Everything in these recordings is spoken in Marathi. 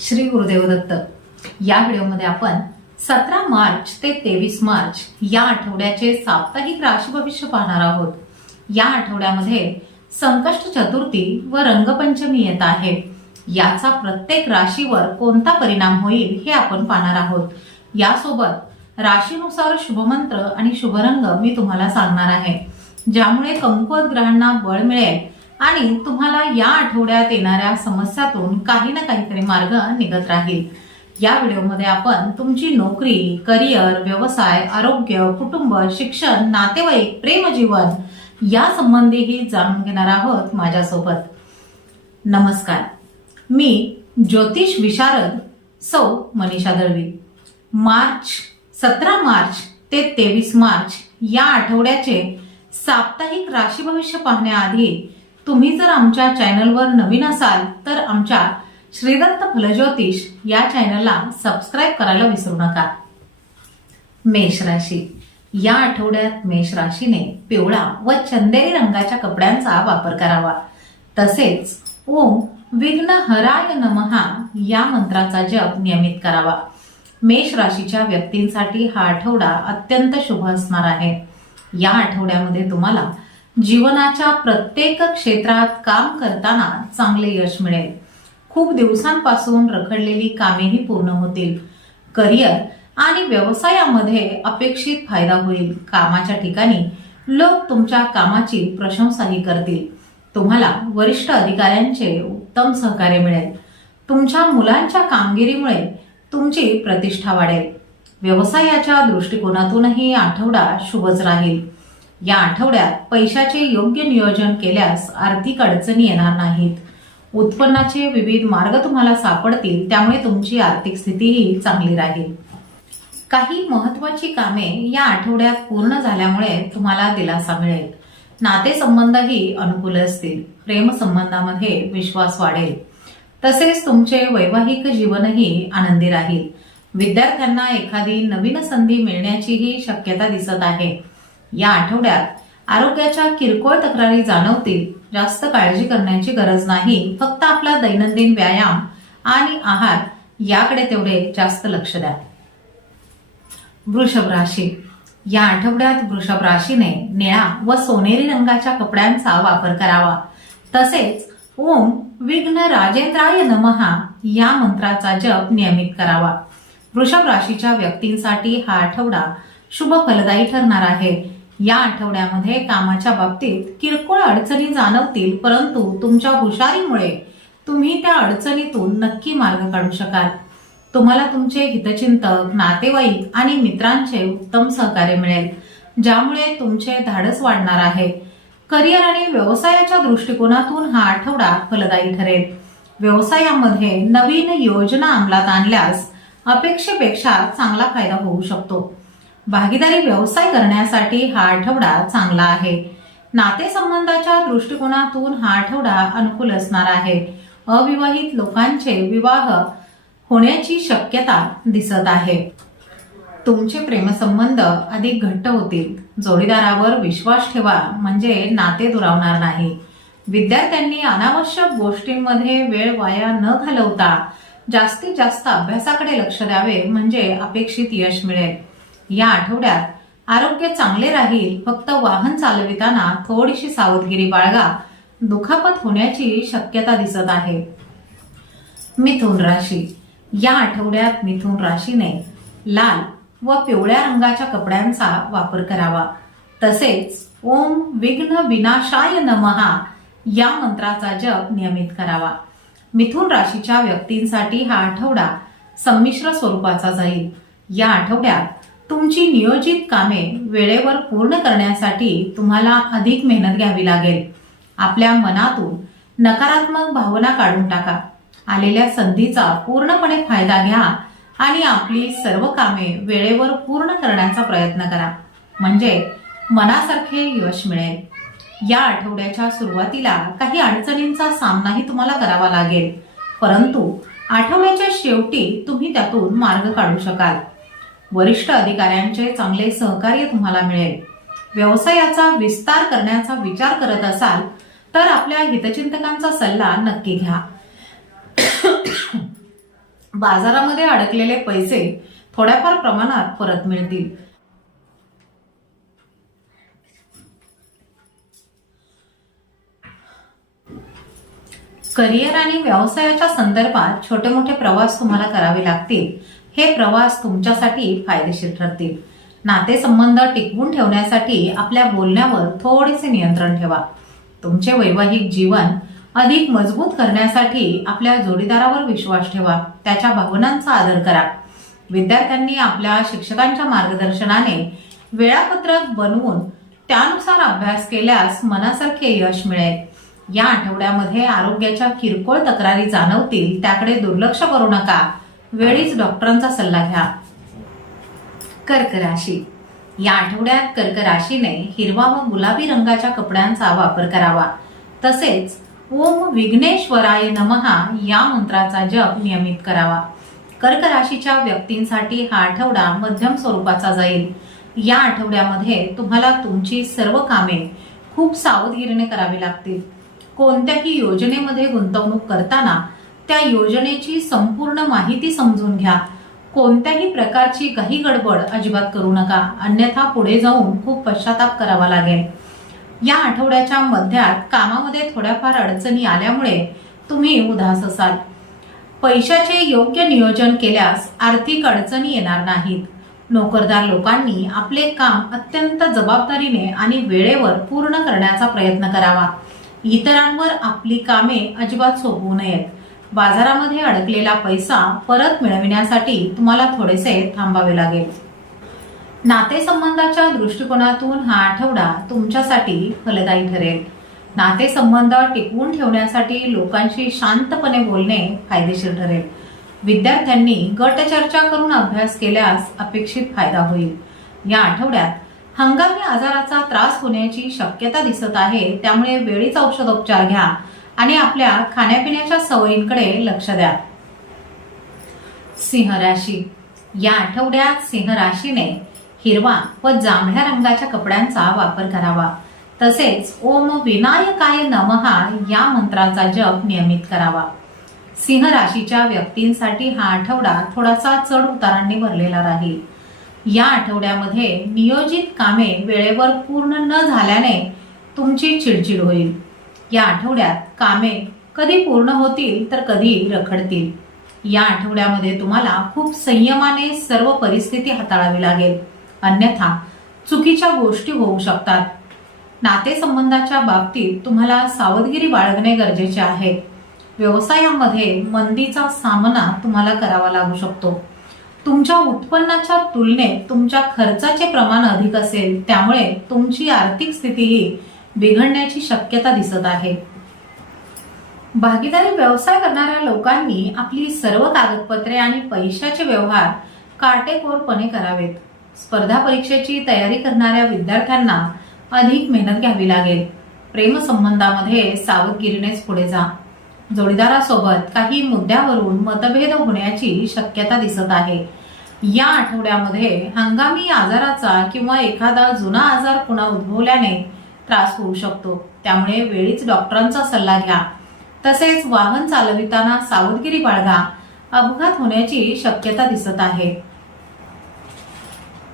श्री गुरुदेव दत्त. या व्हिडिओमध्ये आपण सतरा मार्च ते तेवीस मार्च या आठवड्याचे साप्ताहिक राशी भविष्य पाहणार आहोत. या आठवड्यामध्ये संकष्ट चतुर्थी व रंगपंचमी येत आहे. याचा प्रत्येक राशीवर कोणता परिणाम होईल हे आपण पाहणार आहोत. यासोबत राशीनुसार शुभमंत्र आणि शुभरंग मी तुम्हाला सांगणार आहे. ज्यामुळे कमकुवत ग्रहांना बळ मिळेल आणि तुम्हाला या आठवड्यात येणाऱ्या समस्यातून काही ना काहीतरी मार्ग निघत राहील. या व्हिडिओमध्ये आपण तुमची नोकरी करिअर व्यवसाय आरोग्य कुटुंब शिक्षण नातेवाईक प्रेमजीवन या संबंधीही जाणून घेणार आहोत माझ्यासोबत. नमस्कार. मी ज्योतिष विशारद सौ मनीषा दळवी. मार्च सतरा मार्च ते तेवीस मार्च या आठवड्याचे साप्ताहिक राशी भविष्य पाहण्याआधी तुम्ही जर आमच्या चॅनलवर नवीन असाल तर आमच्या श्रीदत्त फलज्योतिष या चॅनलला सबस्क्राईब करायला विसरू नका. मेष राशी. या आठवड्यात मेष राशीने पिवळा व चंदेरी रंगाच्या कपड्यांचा वापर करावा. तसेच ओम विघ्न हराय नमहा या मंत्राचा जप नियमित करावा. मेष राशीच्या व्यक्तींसाठी हा आठवडा अत्यंत शुभ असणार आहे. या आठवड्यामध्ये तुम्हाला जीवनाच्या प्रत्येक क्षेत्रात काम करताना चांगले यश मिळेल. खूप दिवसांपासून रखडलेली कामेही पूर्ण होतील. करिअर आणि व्यवसायामध्ये अपेक्षित फायदा होईल. कामाच्या ठिकाणी लोक तुमच्या कामाची प्रशंसाही करतील. तुम्हाला वरिष्ठ अधिकाऱ्यांचे उत्तम सहकार्य मिळेल. तुमच्या मुलांच्या कामगिरीमुळे तुमची प्रतिष्ठा वाढेल. व्यवसायाच्या दृष्टिकोनातूनही आठवडा शुभच राहील. या आठवड्यात पैशाचे योग्य नियोजन केल्यास आर्थिक अडचणी येणार नाहीत. उत्पन्नाचे विविध मार्ग तुम्हाला सापडतील त्यामुळे तुमची आर्थिक स्थितीही चांगली राहील. काही महत्वाची कामे या आठवड्यात पूर्ण झाल्यामुळे तुम्हाला दिलासा मिळेल. नातेसंबंधही अनुकूल असतील. प्रेमसंबंधामध्ये विश्वास वाढेल. तसेच तुमचे वैवाहिक जीवनही आनंदी राहील. विद्यार्थ्यांना एखादी नवीन संधी मिळण्याचीही शक्यता दिसत आहे. या आठवड्यात आरोग्याच्या किरकोळ तक्रारी जाणवतील. जास्त काळजी करण्याची गरज नाही. फक्त आपला दैनंदिन व्यायाम आणि आहार याकडे तेवढे जास्त लक्ष द्या. वृषभ राशी. या आठवड्यात वृषभ राशीने निळा व सोनेरी रंगाच्या कपड्यांचा वापर करावा. तसेच ओम विघ्न राजेंद्राय नमहा या मंत्राचा जप नियमित करावा. वृषभ राशीच्या व्यक्तींसाठी हा आठवडा शुभ फलदायी ठरणार आहे. या आठवड्यामध्ये कामाच्या बाबतीत किरकोळ अडचणी जाणवतील परंतु तुमच्या हुशारीमुळे तुम्ही त्या अडचणीतून नक्की मार्ग काढू शकाल. तुम्हाला तुमचे हितचिंतक नातेवाईक आणि मित्रांचे उत्तम सहकार्य मिळेल ज्यामुळे तुमचे धाडस वाढणार आहे. करिअर आणि व्यवसायाच्या दृष्टिकोनातून हा आठवडा फलदायी ठरेल. व्यवसायामध्ये नवीन योजना अंमलात आणल्यास अपेक्षेपेक्षा चांगला फायदा होऊ शकतो. भागीदारी व्यवसाय करण्यासाठी हा आठवडा चांगला आहे. नातेसंबंधाच्या दृष्टिकोनातून हा आठवडा अनुकूल असणार आहे. अविवाहित लोकांचे विवाह होण्याची शक्यता दिसत आहे. तुमचे प्रेमसंबंध अधिक घट्ट होतील. जोडीदारावर विश्वास ठेवा म्हणजे नाते दुरावणार नाही. विद्यार्थ्यांनी अनावश्यक गोष्टींमध्ये वेळ वाया न घालवता जास्तीत जास्त अभ्यासाकडे लक्ष द्यावे म्हणजे अपेक्षित यश मिळेल. या आठवड्यात आरोग्य चांगले राहील फक्त वाहन चालविताना थोडीशी सावधगिरी बाळगा. दुखापत होण्याची शक्यता दिसत आहे. मिथुन राशी. या आठवड्यात मिथुन राशीने लाल व पिवळ्या रंगाच्या कपड्यांचा वापर करावा. तसेच ओम विघ्न विनाशाय नमहा या मंत्राचा जप नियमित करावा. मिथुन राशीच्या व्यक्तींसाठी हा आठवडा संमिश्र स्वरूपाचा जाईल. या आठवड्यात तुमची नियोजित कामे वेळेवर पूर्ण करण्यासाठी तुम्हाला अधिक मेहनत घ्यावी लागेल. आपल्या मनातून नकारात्मक भावना काढून टाका. आलेल्या संधीचा पूर्णपणे फायदा घ्या आणि आपली सर्व कामे वेळेवर पूर्ण करण्याचा प्रयत्न करा. म्हणजे मनासारखे यश मिळेल. या आठवड्याच्या सुरुवातीला काही अडचणींचा सामनाही तुम्हाला करावा लागेल. परंतु आठवड्याच्या शेवटी तुम्ही त्यातून मार्ग काढू शकाल. वरिष्ठ अधिकाऱ्यांचे चांगले सहकार्य तुम्हाला मिळेल. व्यवसायाचा विस्तार करण्याचा विचार करत असाल तर आपल्या हितचिंतकांचा सल्ला नक्की घ्या. बाजारामध्ये अडकलेले पैसे थोड्याफार प्रमाणात परत मिळतील. करिअर आणि व्यवसायाच्या संदर्भात छोटे मोठे प्रवास तुम्हाला करावे लागतील. हे प्रवास तुमच्यासाठी फायदेशीर ठरतील. नातेसंबंध टिकवून ठेवण्यासाठी आपल्या बोलण्यावर थोडेसे नियंत्रण ठेवा. तुमचे वैवाहिक जीवन अधिक मजबूत करण्यासाठी आपल्या जोडीदारावर विश्वास ठेवा. त्याच्या भावनांचा आदर करा. विद्यार्थ्यांनी आपल्या शिक्षकांच्या मार्गदर्शनाने वेळापत्रक बनवून त्यानुसार अभ्यास केल्यास मनासारखे यश मिळेल. या आठवड्यामध्ये आरोग्याच्या किरकोळ तक्रारी जाणवतील त्याकडे दुर्लक्ष करू नका. वेळीच डॉक्टरांचा सल्ला घ्या. कर्क राशी या आठवड्यात कर्क राशीने हिरवा व गुलाबी रंगाच्या कपड्यांचा वापर करावा. तसेच ओम विघ्नेश्वराय नमहा या मंत्राचा जप नियमित करावा. कर्क राशीच्या व्यक्तींसाठी हा आठवडा मध्यम स्वरूपाचा जाईल. या आठवड्यामध्ये तुम्हाला तुमची सर्व कामे खूप सावधगिरीने करावी लागतील. कोणत्याही योजनेमध्ये गुंतवणूक करताना त्या योजनेची संपूर्ण माहिती समजून घ्या. कोणत्याही प्रकारची काही गडबड अजिबात करू नका. अन्यथा पुढे जाऊन खूप पश्चाताप करावा लागेल. या आठवड्याच्या मध्यात कामामध्ये थोड्याफार अडचणी आल्यामुळे तुम्ही उदास असाल. पैशाचे योग्य नियोजन केल्यास आर्थिक अडचणी येणार नाहीत. नोकरदार लोकांनी आपले काम अत्यंत जबाबदारीने आणि वेळेवर पूर्ण करण्याचा प्रयत्न करावा. इतरांवर आपली कामे अजिबात सोपवू नयेत. बाजारामध्ये अडकलेला पैसा परत मिळविण्यासाठी तुम्हाला थोडेसे थांबावे लागेल. नातेसंबंधाच्या दृष्टिकोनातून हा आठवडा तुमच्यासाठी फलदायी ठरेल. नातेसंबंध टिकवून ठेवण्यासाठी लोकांशी शांतपणे बोलणे फायदेशीर ठरेल. विद्यार्थ्यांनी गटचर्चा करून अभ्यास केल्यास अपेक्षित फायदा होईल. या आठवड्यात हंगामी आजाराचा त्रास होण्याची शक्यता दिसत आहे त्यामुळे वेळीच औषधोपचार घ्या. आणि आपल्या खाण्यापिण्याच्या सवयींकडे लक्ष द्या. सिंह राशी. या आठवड्यात सिंह राशीने हिरवा व जांभळ्या रंगाच्या कपड्यांचा वापर करावा. तसेच ओम विनायकाय नमहा या मंत्राचा जप नियमित करावा. सिंह राशीच्या व्यक्तींसाठी हा आठवडा थोडासा चढ उतारांनी भरलेला राहील. या आठवड्यामध्ये नियोजित कामे वेळेवर पूर्ण न झाल्याने तुमची चिडचिड होईल. या आठवड्यात कामे कधी पूर्ण होतील तर कधी रखडतील. या आठवड्यामध्ये तुम्हाला खूप संयमाने सर्व परिस्थिती हाताळावी लागेल. अन्यथा चुकीच्या गोष्टी होऊ शकतात. नातेसंबंधाच्या बाबतीत तुम्हाला सावधगिरी बाळगणे गरजेचे आहे. व्यवसायामध्ये मंदीचा सामना तुम्हाला करावा लागू शकतो. तुमच्या उत्पन्नाच्या तुलनेत तुमच्या खर्चाचे प्रमाण अधिक असेल त्यामुळे तुमची आर्थिक स्थितीही बिघडण्याची शक्यता दिसत आहे. भागीदारी व्यवसाय करणाऱ्या लोकांनी आपली सर्व कागदपत्रे आणि पैशाचे व्यवहार काटेकोरपणे करावेत. स्पर्धा परीक्षेची तयारी करणाऱ्या विद्यार्थ्यांना अधिक मेहनत घ्यावी लागेल. प्रेमसंबंधामध्ये सावधगिरीनेच पुढे जा. जोडीदारासोबत काही मुद्द्यावरून मतभेद होण्याची शक्यता दिसत आहे. या आठवड्यामध्ये हंगामी आजाराचा किंवा एखादा जुना आजार पुन्हा उद्भवल्याने त्रास होऊ शकतो. त्यामुळे वेळीच डॉक्टरांचा सल्ला घ्या. तसेच वाहन चालविताना सावधगिरी बाळगा. अपघात होण्याची शक्यता दिसत आहे.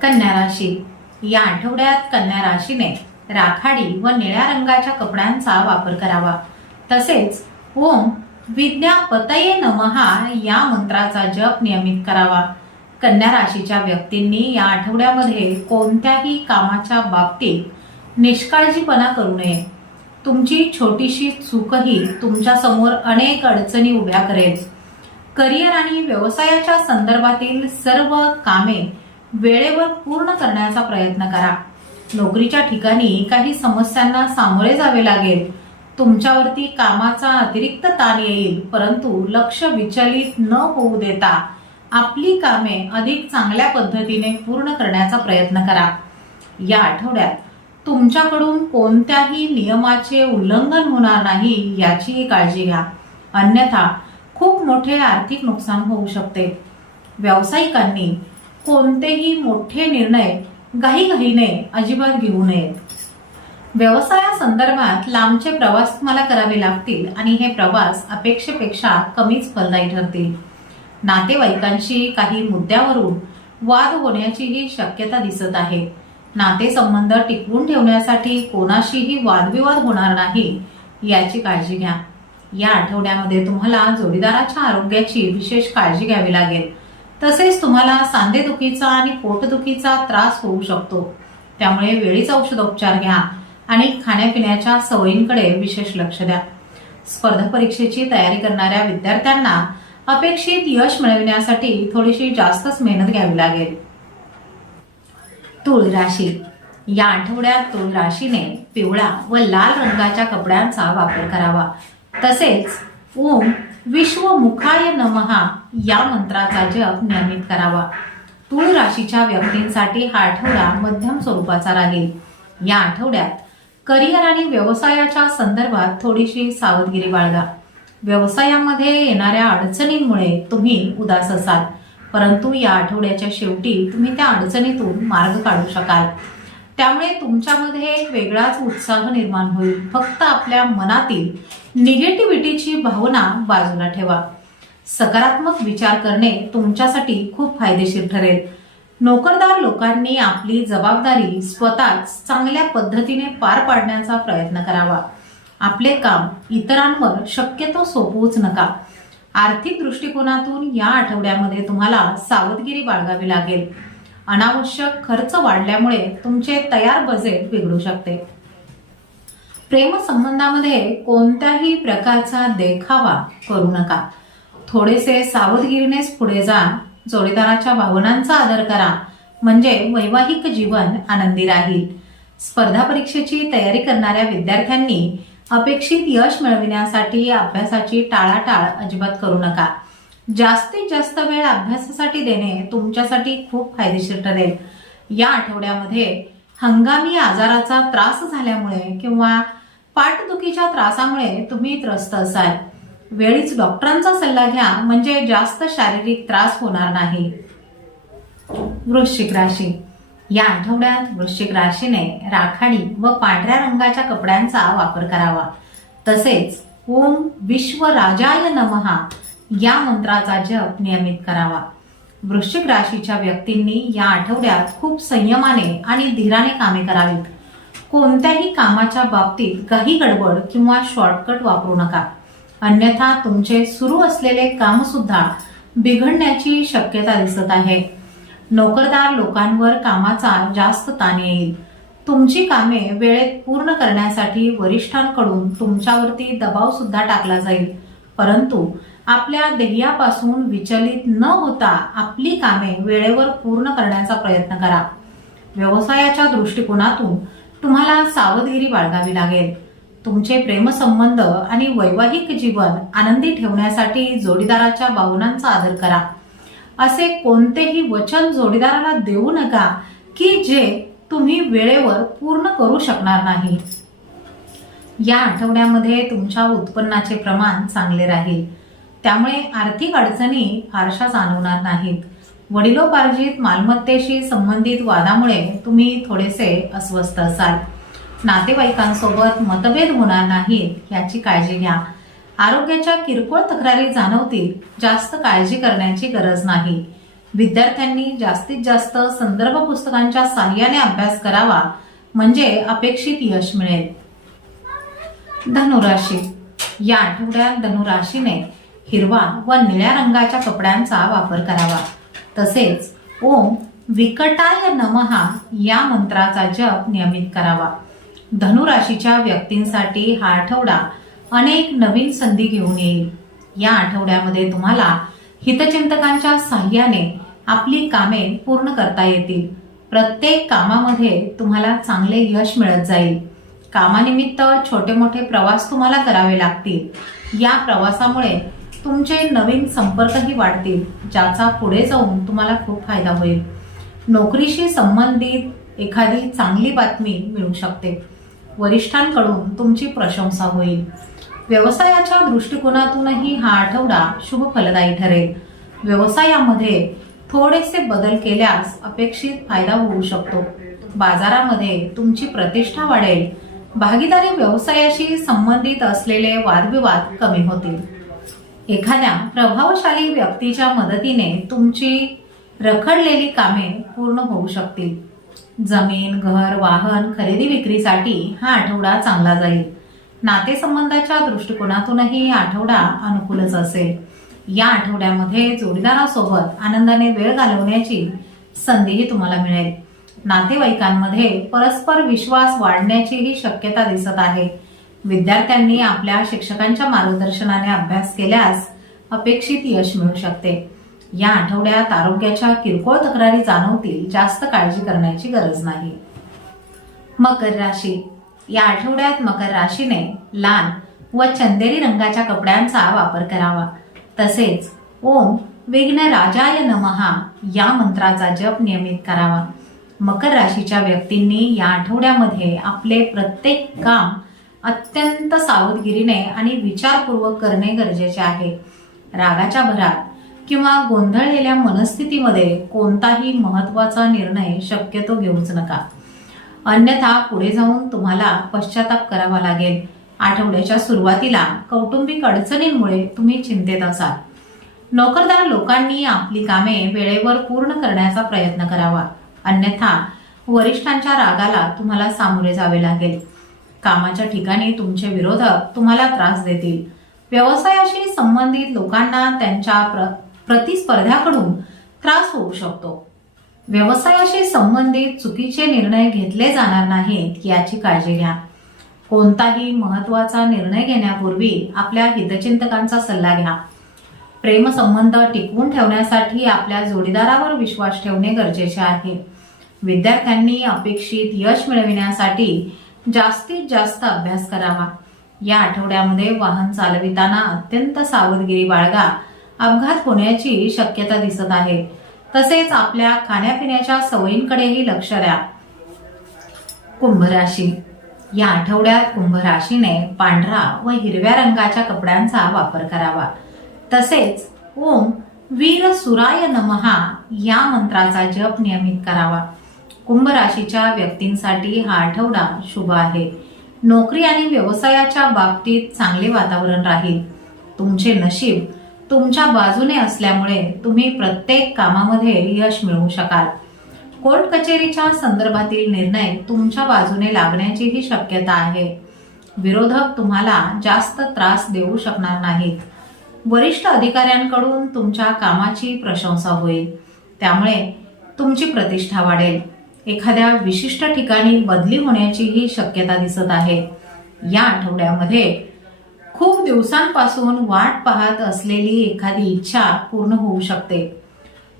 कन्या राशी. या आठवड्यात कन्या राशीने राखाडी व निळ्या रंगाच्या कपड्यांचा वापर करावा. तसेच ओम विद्यापतये नमहा या मंत्राचा जप नियमित करावा. कन्या राशीच्या व्यक्तींनी या आठवड्यामध्ये कोणत्याही कामाच्या बाबतीत निष्काळजीपणा करू नये. तुमची छोटीशी चूकही तुमच्यासमोर अनेक अडचणी उभ्या करेल. करिअर आणि व्यवसायाच्या संदर्भातील सर्व कामे वेळेवर पूर्ण करण्याचा प्रयत्न करा. नोकरीच्या ठिकाणी काही समस्यांना सामोरे जावे लागेल. तुमच्यावरती कामाचा अतिरिक्त ताण येईल परंतु लक्ष विचलित न होऊ देता आपली कामे अधिक चांगल्या पद्धतीने पूर्ण करण्याचा प्रयत्न करा. या आठवड्यात तुमच्याकडून कोणत्याही नियमाचे उल्लंघन होणार नाही याचीही काळजी घ्या. अन्यथा खूप मोठे आर्थिक नुकसान होऊ शकते. व्यावसायिकांनी कोणतेही मोठे निर्णय घाईघाईने अजिबात घेऊ नयेत. व्यवसायासंदर्भात लांबचे प्रवास तुम्हाला करावे लागतील आणि हे प्रवास अपेक्षेपेक्षा कमीच फलदायी ठरतील. नातेवाईकांशी काही मुद्द्यावरून वाद होण्याचीही शक्यता दिसत आहे. नातेसंबंध टिकवून ठेवण्यासाठी कोणाशीही वादविवाद होणार नाही याची काळजी घ्या. या आठवड्यामध्ये तुम्हाला जोडीदाराच्या आरोग्याची विशेष काळजी घ्यावी लागेल. तसेच तुम्हाला सांधेदुखीचा आणि पोटदुखीचा त्रास होऊ शकतो. त्यामुळे वेळीच औषधोपचार घ्या आणि खाण्यापिण्याच्या सवयींकडे विशेष लक्ष द्या. स्पर्धा परीक्षेची तयारी करणाऱ्या विद्यार्थ्यांना अपेक्षित यश मिळविण्यासाठी थोडीशी जास्तच मेहनत घ्यावी लागेल. तुळ राशी या आठवड्यात तुळ राशीने पिवळा व लाल रंगाच्या कपड्यांचा वापर करावा. तसेच ओम विश्वमुखाय नमहा या मंत्राचा जप नियमित करावा. तुळ राशीच्या व्यक्तींसाठी हा आठवडा मध्यम स्वरूपाचा राहील. या आठवड्यात करिअर आणि व्यवसायाच्या संदर्भात थोडीशी सावधगिरी बाळगा. व्यवसायामध्ये येणाऱ्या अडचणींमुळे तुम्ही उदास असाल. परंतु या आठवड्याच्या शेवटी तुम्ही त्या अडचणीतून मार्ग काढू शकाल. त्यामुळे तुमच्यामध्ये एक वेगळाच उत्साह निर्माण होईल. फक्त आपल्या मनातील निगेटिव्हिटीची भावना बाजूला ठेवा. सकारात्मक विचार करणे तुमच्यासाठी खूप फायदेशीर ठरेल. नोकरदार लोकांनी आपली जबाबदारी स्वतःच चांगल्या पद्धतीने पार पाडण्याचा प्रयत्न करावा. आपले काम इतरांवर शक्यतो सोपवूच नका. आर्थिक दृष्टिकोनातून या आठवड्यामध्ये तुम्हाला सावधगिरी बाळगावी लागेल. अनावश्यक खर्च वाढल्यामुळे तुमचे तयार बजेट बिघडू शकते. प्रेम संबंधामध्ये कोणत्याही प्रकारचा देखावा करू नका. थोडेसे सावधगिरीनेच पुढे जा. जोडीदाराच्या भावनांचा आदर करा. म्हणजे वैवाहिक जीवन आनंदी राहील. स्पर्धा परीक्षेची तयारी करणाऱ्या विद्यार्थ्यांनी अपेक्षित यश मिळविण्यासाठी अभ्यासाची टाळाटाळ अजिबात करू नका. जास्तीत जास्त वेळ अभ्यासासाठी देणे तुमच्यासाठी खूप फायदेशीर ठरेल. या आठवड्यामध्ये हंगामी आजाराचा त्रास झाल्यामुळे किंवा पाठदुखीच्या त्रासामुळे तुम्ही त्रस्त असाल. वेळीच डॉक्टरांचा सल्ला घ्या म्हणजे जास्त शारीरिक त्रास होणार नाही. वृश्चिक राशी. या आठवड्यात वृश्चिक राशीने राखाडी व पांढऱ्या रंगाच्या कपड्यांचा वापर करावा. तसेच ओम विश्व राजाय नमहा या मंत्राचा जप नियमित करावा. वृश्चिक राशीच्या व्यक्तींनी या आठवड्यात खूप संयमाने आणि धीराने कामे करावीत. कोणत्याही कामाच्या बाबतीत काही गडबड किंवा शॉर्टकट वापरू नका. अन्यथा तुमचे सुरू असलेले काम सुद्धा बिघडण्याची शक्यता दिसत आहे. नोकरदार लोकांवर कामाचा जास्त ताण येईल. तुमची कामे वेळेत पूर्ण करण्यासाठी वरिष्ठांकडून तुमच्यावरती दबाव सुद्धा टाकला जाईल. परंतु आपल्या ध्येयापासून विचलित न होता आपली कामे वेळेवर पूर्ण करण्याचा प्रयत्न करा. व्यवसायाच्या दृष्टिकोनातून तुम्हाला सावधगिरी बाळगावी लागेल. तुमचे प्रेमसंबंध आणि वैवाहिक जीवन आनंदी ठेवण्यासाठी जोडीदाराच्या भावनांचा आदर करा. असे कोणतेही वचन जोडीदाराला देऊ नका की जे तुम्ही वेळेवर पूर्ण करू शकणार नाही. या आठवड्यामध्ये तुमच्या उत्पन्नाचे प्रमाण चांगले राहील. त्यामुळे आर्थिक अडचणी फारशा जाणवणार नाहीत. वडिलोपार्जित मालमत्तेशी संबंधित वादामुळे तुम्ही थोडेसे अस्वस्थ असाल. नातेवाईकांसोबत मतभेद होणार नाहीत याची काळजी घ्या. आरोग्याच्या किरकोळ तक्रारी जाणवतील जास्त काळजी करण्याची गरज नाही. विद्यार्थ्यांनी जास्तीत जास्त संदर्भ पुस्तकांच्या साह्याने अभ्यास करावा म्हणजे अपेक्षित यश मिळेल. धनुराशी. या आठवड्यात धनुराशीने हिरवा व निळ्या रंगाच्या कपड्यांचा वापर करावा. तसेच ओम विकटाय नमहा या मंत्राचा जप नियमित करावा. धनुराशीच्या व्यक्तींसाठी हा आठवडा अनेक नवीन संधी घेऊन येईल. या आठवड्यामध्ये तुम्हाला हितचिंतकांच्या साह्याने आपली कामे पूर्ण करता येतील. प्रत्येक कामामध्ये तुम्हाला चांगले यश मिळत जाईल. कामानिमित्त छोटे मोठे प्रवास तुम्हाला करावे लागतील. या प्रवासामुळे तुमचे नवीन संपर्कही वाढतील ज्याचा पुढे जाऊन तुम्हाला खूप फायदा होईल. नोकरीशी संबंधित एखादी चांगली बातमी मिळू शकते. वरिष्ठांकडून तुमची प्रशंसा होईल. व्यवसायाच्या दृष्टिकोनातूनही हा आठवडा शुभ फलदायी ठरेल. व्यवसायामध्ये थोडेसे बदल केल्यास अपेक्षित फायदा होऊ शकतो. बाजारामध्ये तुमची प्रतिष्ठा वाढेल. भागीदारी व्यवसायाशी संबंधित असलेले वादविवाद कमी होतील. एखाद्या प्रभावशाली व्यक्तीच्या मदतीने तुमची रखडलेली कामे पूर्ण होऊ शकतील. जमीन घर वाहन खरेदी विक्रीसाठी हा आठवडा चांगला जाईल. नातेसंबंधाच्या दृष्टिकोनातूनही आठवडा अनुकूलच असेल. या आठवड्यामध्ये जोडीदारासोबत आनंदाने वेळ घालवण्याची संधीही तुम्हाला मिळेल. नातेवाईकांमध्ये परस्पर विश्वास वाढण्याचीही शक्यता दिसत आहे. विद्यार्थ्यांनी आपल्या शिक्षकांच्या मार्गदर्शनाने अभ्यास केल्यास अपेक्षित यश मिळू शकते. या आठवड्यात आरोग्याच्या किरकोळ तक्रारी जाणवतील जास्त काळजी करण्याची गरज नाही. मकर राशी. या आठवड्यात मकर राशीने लाल व चंदेरी रंगाच्या कपड्यांचा वापर करावा. तसेच ओम विघ्न राजाय नमहा या मंत्राचा जप नियमित करावा. मकर राशीच्या व्यक्तींनी या आठवड्यामध्ये आपले प्रत्येक काम अत्यंत सावधगिरीने आणि विचारपूर्वक करणे गरजेचे आहे. रागाच्या भरात किंवा गोंधळलेल्या मनस्थितीमध्ये कोणताही महत्त्वाचा निर्णय शक्यतो घेऊच नका. अन्यथा पुढे जाऊन तुम्हाला पश्चाताप करावा लागेल. आठवड्याच्या सुरुवातीला कौटुंबिक अडचणींमुळे तुम्ही चिंतेत असाल. नोकरदार लोकांनी आपली कामे वेळेवर पूर्ण करण्याचा प्रयत्न करावा. अन्यथा वरिष्ठांच्या रागाला तुम्हाला सामोरे जावे लागेल. कामाच्या ठिकाणी तुमचे विरोधक तुम्हाला त्रास देतील. व्यवसायाशी संबंधित लोकांना त्यांच्या प्र प्रतिस्पर्ध्याकडून त्रास होऊ शकतो. व्यवसायाशी संबंधित चुकीचे निर्णय घेतले जाणार नाहीत याची काळजी घ्या. कोणताही महत्त्वाचा निर्णय घेण्यापूर्वी आपल्या हितचिंतकांचा सल्ला घ्या. प्रेमसंबंध टिकवून ठेवण्यासाठी आपल्या जोडीदारावर विश्वास ठेवणे गरजेचे आहे. विद्यार्थ्यांनी अपेक्षित यश मिळविण्यासाठी जास्तीत जास्त अभ्यास करावा. या आठवड्यामध्ये वाहन चालविताना अत्यंत सावधगिरी बाळगा. अपघात होण्याची शक्यता दिसत आहे. तसेच आपल्या खाण्यापिण्याच्या सवयींकडेही लक्ष द्या. कुंभ राशी या आठवड्यात कुंभ राशीने पांढरा व हिरव्या रंगाच्या कपड्यांचा वापर करावा. तसेच ओम वीर सुराय नमहा या मंत्राचा जप नियमित करावा. कुंभ राशीच्या व्यक्तींसाठी हा आठवडा शुभ आहे. नोकरी आणि व्यवसायाच्या बाबतीत चांगले वातावरण राहील. तुमचे नशीब तुमच्या बाजूने असल्यामुळे तुम्ही प्रत्येक कामामध्ये यश मिळवू शकाल. कोर्ट कचेरीच्या संदर्भातील निर्णय तुमच्या बाजूने लागण्याचीही शक्यता आहे. विरोधक तुम्हाला जास्त त्रास देऊ शकणार नाहीत. वरिष्ठ अधिकाऱ्यांकडून तुमच्या कामाची प्रशंसा होईल. त्यामुळे तुमची प्रतिष्ठा वाढेल. एखाद्या विशिष्ट ठिकाणी बदली होण्याचीही शक्यता दिसत आहे. या आठवड्यामध्ये खूप दिवसांपासून वाट पाहत असलेली एखादी इच्छा पूर्ण होऊ शकते.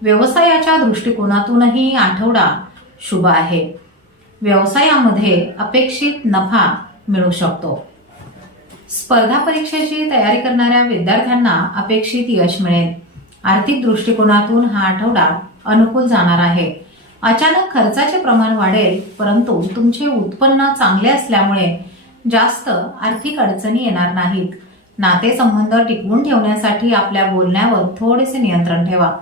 व्यवसायाच्या दृष्टिकोनातूनही आठवडा शुभ आहे. व्यवसायामध्ये अपेक्षित नफा मिळू शकतो. स्पर्धा परीक्षेची तयारी करणाऱ्या विद्यार्थ्यांना अपेक्षित यश मिळेल. आर्थिक दृष्टिकोनातून हा आठवडा अनुकूल जाणार आहे. अचानक खर्चाचे प्रमाण वाढेल परंतु तुमचे उत्पन्न चांगले असल्यामुळे जास्त आर्थिक अडचणी येणार नाहीत. नातेसंबंध टिकवून ठेवण्यासाठी आपल्या बोलण्यावर थोडेसे नियंत्रण ठेवा.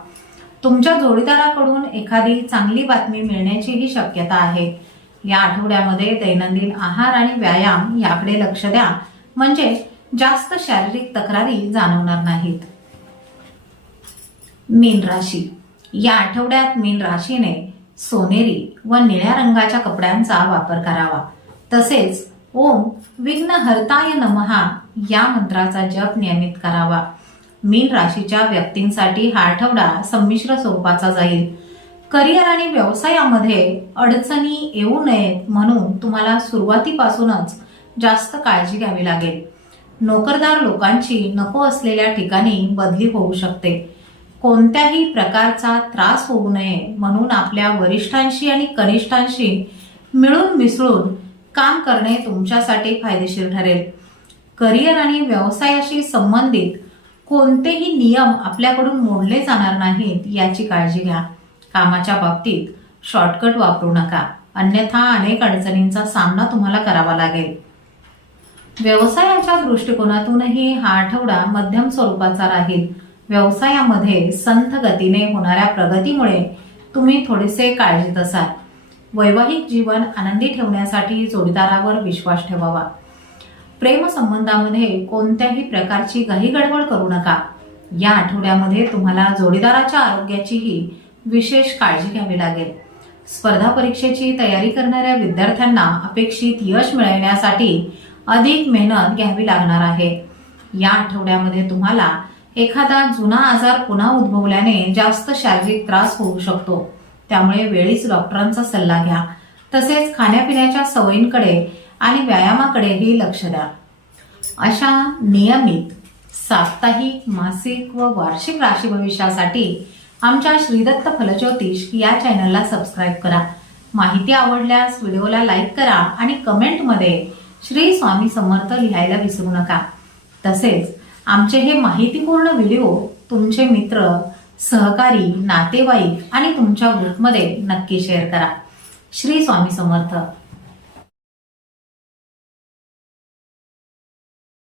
तुमच्या जोडीदाराकडून एखादी चांगली बातमी मिळण्याचीही शक्यता आहे. या आठवड्यामध्ये दैनंदिन आहार आणि व्यायाम याकडे लक्ष द्या. म्हणजे जास्त शारीरिक तक्रारी जाणवणार नाहीत. मीन राशी. या आठवड्यात मीन राशीने सोनेरी व निळ्या रंगाच्या कपड्यांचा वापर करावा. तसेच ओम विघ्न हरताय नमहा या मंत्राचा जप नियमित करावा. मीन राशीच्या व्यक्तींसाठी हा आठवडा संमिश्र स्वरूपाचा जाईल. करिअर आणि व्यवसायामध्ये अडचणी येऊ नयेत म्हणून तुम्हाला सुरुवातीपासूनच जास्त काळजी घ्यावी लागेल. नोकरदार लोकांची नको असलेल्या ठिकाणी बदली होऊ शकते. कोणत्याही प्रकारचा त्रास होऊ नये म्हणून आपल्या वरिष्ठांशी आणि कनिष्ठांशी मिळून मिसळून काम करणे तुमच्यासाठी फायदेशीर ठरेल. करिअर आणि व्यवसायाशी संबंधित कोणतेही नियम आपल्याकडून मोडले जाणार नाहीत याची काळजी घ्या. कामाच्या बाबतीत शॉर्टकट वापरू नका. अन्यथा अनेक अडचणींचा सामना तुम्हाला करावा लागेल. व्यवसायाच्या दृष्टिकोनातूनही हा आठवडा मध्यम स्वरूपाचा राहील. व्यवसायामध्ये संथ गतीने होणाऱ्या प्रगतीमुळे तुम्ही थोडेसे काळजीत असाल. वैवाहिक जीवन आनंदी ठेवण्यासाठी जोडीदारावर विश्वास ठेवावा. प्रेमसंबंधामध्ये कोणत्याही प्रकारची घाई गडबड करू नका. या आठवड्यामध्ये तुम्हाला जोडीदाराच्या आरोग्याचीही विशेष काळजी घ्यावी लागेल. स्पर्धा परीक्षेची तयारी करणाऱ्या विद्यार्थ्यांना अपेक्षित यश मिळवण्यासाठी अधिक मेहनत घ्यावी लागणार आहे. या आठवड्यामध्ये तुम्हाला एखादा जुना आजार पुन्हा उद्भवल्याने जास्त शारीरिक त्रास होऊ शकतो. त्यामुळे वेळीच डॉक्टरांचा सल्ला घ्या. तसेच खाण्यापिण्याच्या सवयींकडे आणि व्यायामाकडेही लक्ष द्या. अशा नियमित साप्ताहिक मासिक व वार्षिक राशी भविष्यासाठी आमच्या श्रीदत्त फलज्योतिष या चॅनलला सबस्क्राईब करा. माहिती आवडल्यास व्हिडिओला लाईक करा आणि कमेंटमध्ये श्री स्वामी समर्थ लिहायला विसरू नका. तसेच आमचे हे माहितीपूर्ण व्हिडिओ तुमचे मित्र सहकारी नातेवाईक आणि तुमच्या ग्रुपमध्ये नक्की शेअर करा. श्री स्वामी समर्थ.